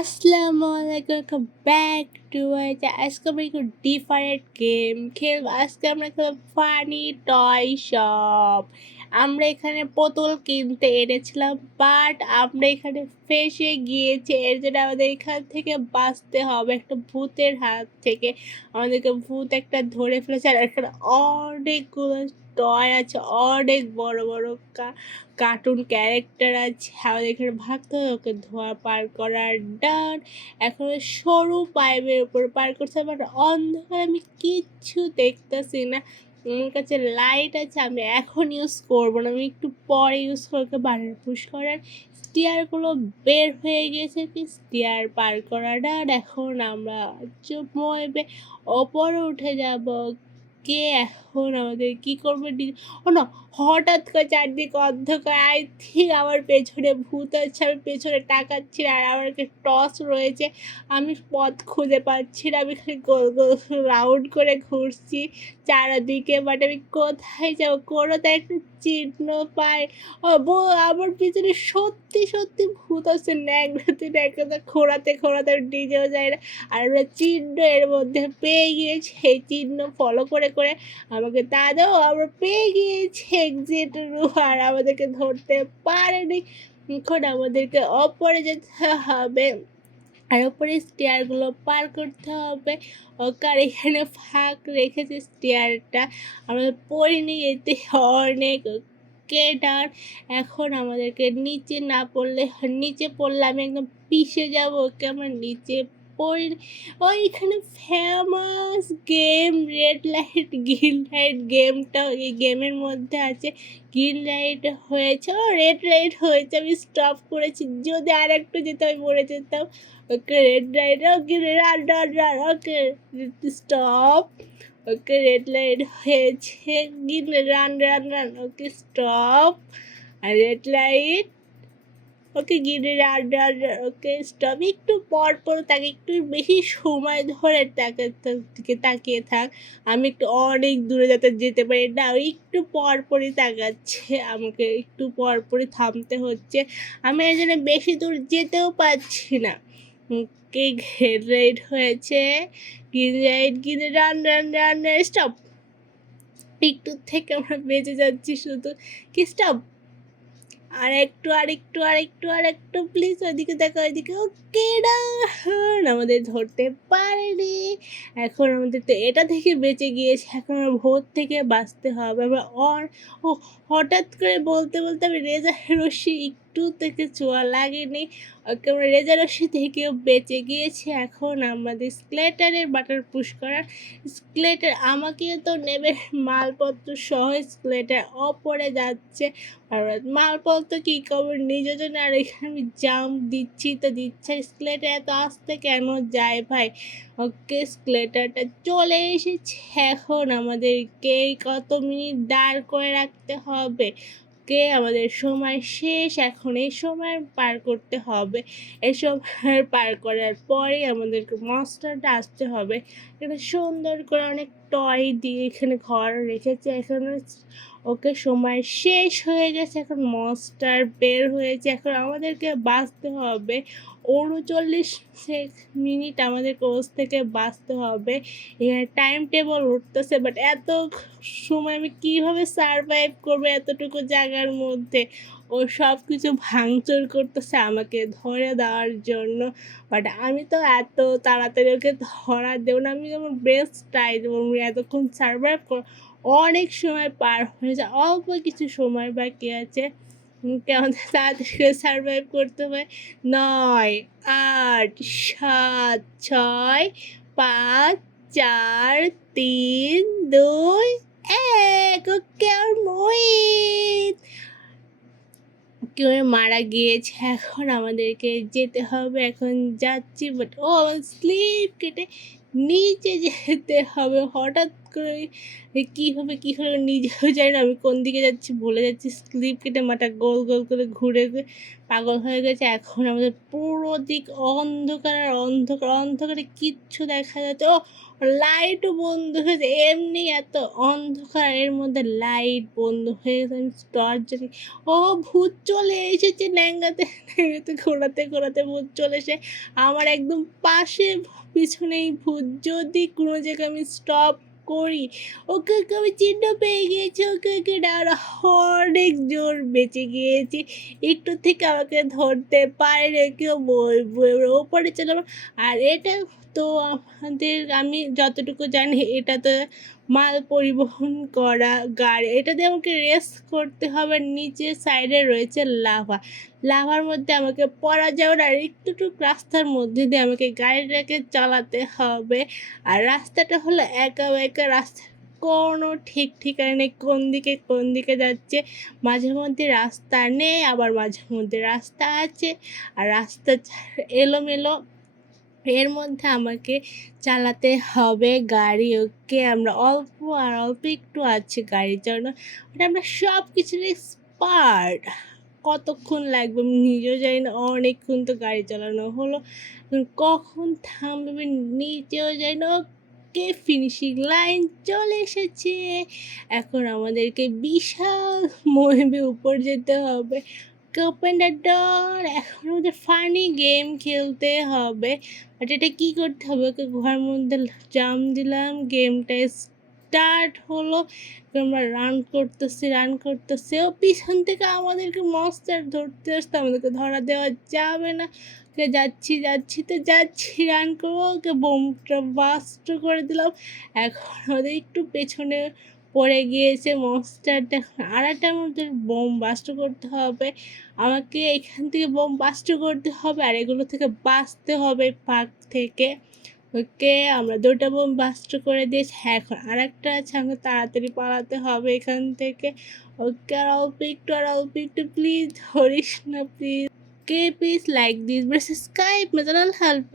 আসসালামু আলাইকুম, welcome back to আজকে আমরা একটু ডিফারেন্ট গেম খেলবো। আজকে আমরা খেলবো ফানি টয় শপ। আমরা এখানে বোতল কিনতে এনেছিলাম, বাট আমরা এখানে ফেঁসে গিয়েছি। এর জন্য আমাদের এখান থেকে বাঁচতে হবে একটা ভূতের হাত থেকে। আমাদেরকে ভূত একটা ধরে ফেলেছে, আর এখানে অনেকগুলো টয় আছে, অনেক বড় বড় কার্টুন ক্যারেক্টার আছে। আমাদের এখানে ভাগতে হবে, ওকে ধোয়া পার করার ডান। এখন সরু পাইপের উপর পার করছে, বাট অন্ধকার আমি কিচ্ছু দেখতেছি না। আমার কাছে লাইট আছে, আমি এখন ইউজ করবো না, আমি একটু পরে ইউজ করতে বাটন পুশ করার। স্টিয়ারগুলো বের হয়ে গেছে, কি স্টিয়ার পার করা ডান। এখন আমরা ওপরে উঠে যাব। কে এখন আমাদের কি করবে? ও না, হঠাৎ করে চারদিকে অন্ধকার। আই থিঙ্ক আমার পেছনে ভূত আছে, আমি পেছনে তাকাচ্ছি আর আমার একটা টর্চ রয়েছে। আমি পথ খুঁজে পাচ্ছি না, আমি খালি গোল গোল রাউন্ড করে ঘুরছি চারদিকে, বাট আমি কোথায় যাবো? কোনো তো একটা চিহ্ন পাই। আমার পিছনে সত্যি সত্যি ভূত আছে, ন্যাংরাতে ন্যাংরাতে খোঁড়াতে খোঁড়াতে নিজেও যায় না। আর আমরা চিহ্ন এর মধ্যে পেয়ে গিয়েছি, এই চিহ্ন ফলো করে করে আমাকে দাদাও আমরা পেয়ে গিয়েছি এক্সিট রুম, আর আমাদেরকে ধরতে পারেনি। এখন আমাদেরকে ওপরে যেতে হবে, আর ওপরে স্টেয়ারগুলো পার করতে হবে। ওকার এখানে ফাঁক রেখেছে স্টেয়ারটা, আমরা পড়িনি, এতে অনেক কেটার। এখন আমাদেরকে নিচে না পড়লে, নিচে পড়লে আমি একদম পিষে যাবো। ওকে আমরা নিচে পড়ি। ওইখানে famous game red light green light গেমটাও এই গেমের মধ্যে আছে। গ্রিন লাইট হয়েছে, ও রেড লাইট হয়েছে, আমি স্টপ করেছি। যদি আর একটু যেতে আমি মরে যেতাম। Okay red light, okay run run run, okay stop. Okay red light হয়েছে, green run run run, okay stop. আর red light, okay green run run run, okay stop. একটু পর পর তাকে একটু বেশি সময় ধরে তাকে দিকে তাকিয়ে থাক। আমি একটু অনেক দূরে যাতে যেতে পারি না, একটু পর পরই তাকাচ্ছে, আমাকে একটু পর পরই থামতে হচ্ছে। আমি এই জন্য বেশি দূর যেতেও পারছি না। কে রেড লাইট হয়েছে, green light, green run run run run, stop. একটু থেকে আমরা বেঁচে যাচ্ছি শুধু, কি স্টপ। আর একটু আর একটু আর একটু আর একটু, প্লিজ ওইদিকে দেখো, ওইদিকে। ওকে ডান, আমাদের ধরতে পারেনি। এখন আমাদের তো এটা থেকে বেঁচে গিয়েছে, এখন আমার ভোর থেকে বাঁচতে হবে। আমরা ও হঠাৎ করে বলতে বলতে আমি রেজার রশ্মি একটু থেকে ছোঁয়া লাগেনি। ওকে আমরা রেজার রশ্মি থেকেও বেঁচে গিয়েছি। এখন আমাদের স্কেলেটরের বাটন পুশ করার। স্কেলেটর আমাকে তো নেবে মালপত্র সহ, স্কেলেটর ওপরে যাচ্ছে। আর মালপত্র কী খবর নিজের জন্য, আর এখানে আমি জাম্প দিচ্ছি তো দিচ্ছে। স্কেলেটর এত আস্তে কেন যায় ভাই? ওকে স্কেলেটরটা চলে এসেছে। এখন আমাদেরকে কত মিনিট দাঁড় করে রাখতে হবে। কে আমাদের সময় শেষ, এখন এই সময় পার করতে হবে। এই সময় পার করার পরে আমাদেরকে মনস্টারটা আসতে হবে। এখানে সুন্দর করে অনেক টয় দিয়ে এখানে ঘর রেখেছে। এখানে ওকে সময় শেষ হয়ে গেছে, এখন মনস্টার বের হয়েছে। এখন আমাদেরকে বাঁচতে হবে 39 মিনিট, আমাদের কোর্স থেকে বাঁচতে হবে। এখানে টাইম টেবল উঠতেছে, বাট এত সময় আমি কীভাবে সারভাইভ করবো এতটুকু জায়গার মধ্যে? ও সব কিছু ভাঙচুর করতেছে আমাকে ধরে দেওয়ার জন্য, বাট আমি তো এত তাড়াতাড়ি ওকে ধরা দেবো না। আমি যেমন বেস্ট ট্রাই দেবো, আমি এতক্ষণ সারভাইভ কর। অনেক সময় পার হয়ে যায়, অল্প কিছু সময় বাকি আছে। কেমন তাড়াতাড়ি করে সারভাইভ করতে হবে। 9, 8, 7, 6, 5, 4, 3, 2, 1। ওকে আর মোহিত কেউ মারা গিয়েছে। এখন আমাদেরকে যেতে হবে, এখন যাচ্ছি, বাট ও আমার স্লিপ কেটে নিচে যেতে হবে। হঠাৎ করে কীভাবে নিজেও জানি না আমি কোন দিকে যাচ্ছি, ভুলে যাচ্ছি। স্লিপ কেটে মাথা গোল গোল করে ঘুরে পাগল হয়ে গেছে। এখন আমাদের পুরো দিক অন্ধকার আর অন্ধকার, অন্ধকারে কিচ্ছু দেখা যাচ্ছে। ও লাইটও বন্ধ হয়েছে। এমনি এত অন্ধকার, এর মধ্যে লাইট বন্ধ হয়ে গেছে। আমি টর্চ জ্বালিয়ে, ও ভূত চলে এসেছে। ন্যাংগাতে ন্যাংগাতে ঘোরাতে ভূত চলে এসে আমার একদম পাশে, পিছনেই ভূত। যদি কোনো জায়গায় আমি স্টপ করি, ওকে আমি চিহ্ন পেয়ে গিয়েছি। ওকে ডারা অনেক জোর বেঁচে গিয়েছি। একটু থেকে আমাকে ধরতে পারে কেউ, বই ওপরে চলে। আর এটা তো আমাদের, আমি যতটুকু জানি এটা তো মাল পরিবহন করা গাড়ি। এটা দিয়ে আমাকে রেস করতে হবে। নিচে সাইডে রয়েছে লাভার মধ্যে আমাকে পড়া যাবে না। আর একটুটুক রাস্তার মধ্যে দিয়ে আমাকে গাড়িটাকে চালাতে হবে। আর রাস্তাটা হলো একা বেঁকা রাস্তা, কোনো ঠিক ঠিকানা নেই কোন দিকে যাচ্ছে। মাঝে মধ্যে রাস্তা নেই, আবার মাঝে মধ্যে রাস্তা আছে। আর রাস্তা এলোমেলো, এর মধ্যে আমাকে চালাতে হবে গাড়ি। ওকে, আমরা অল্প একটু আছে গাড়ি চালানো, মানে আমরা সব কিছুর এক্সপার্ট। কতক্ষণ লাগবে আমি নিজেও জানি না। অনেকক্ষণ তো গাড়ি চালানো হলো, কখন থামবে আমি নিজেও জানি না। ওকে, ফিনিশিং লাইন চলে এসেছে। এখন আমাদেরকে বিশাল মহিমের উপর যেতে হবে। Open the door. এখন আমাদের ফানি গেম খেলতে হবে। বাট এটা কী করতে হবে, ওকে ঘরের মধ্যে জাম দিলাম, গেমটা স্টার্ট হলো। আমরা রান করতেছি। ও পিছন থেকে আমাদেরকে মনস্টার ধরতে আসতে, আমাদেরকে ধরা দেওয়া যাবে না। ওকে যাচ্ছি রান করবো। ওকে বোমটা বাস্ট করে দিলাম। এখন আমাদের একটু পেছনে পড়ে গিয়েছে মনস্টারটা। আর একটা মধ্যে বোম বাস্ট করতে হবে আমাকে। এখান থেকে বোম বাস্ট করতে হবে আর এগুলো থেকে বাঁচতে হবে ফাঁক থেকে। ওকে, আমরা 2টা বোম বাস্ট করে দিয়েছি। হ্যাঁ, এখন আর একটা আছে, আমাকে তাড়াতাড়ি পালাতে হবে এখান থেকে। ওকে, আর অল্প একটু প্লিজ ধরিস না please. Okay, please like this, subscribe, my channel help.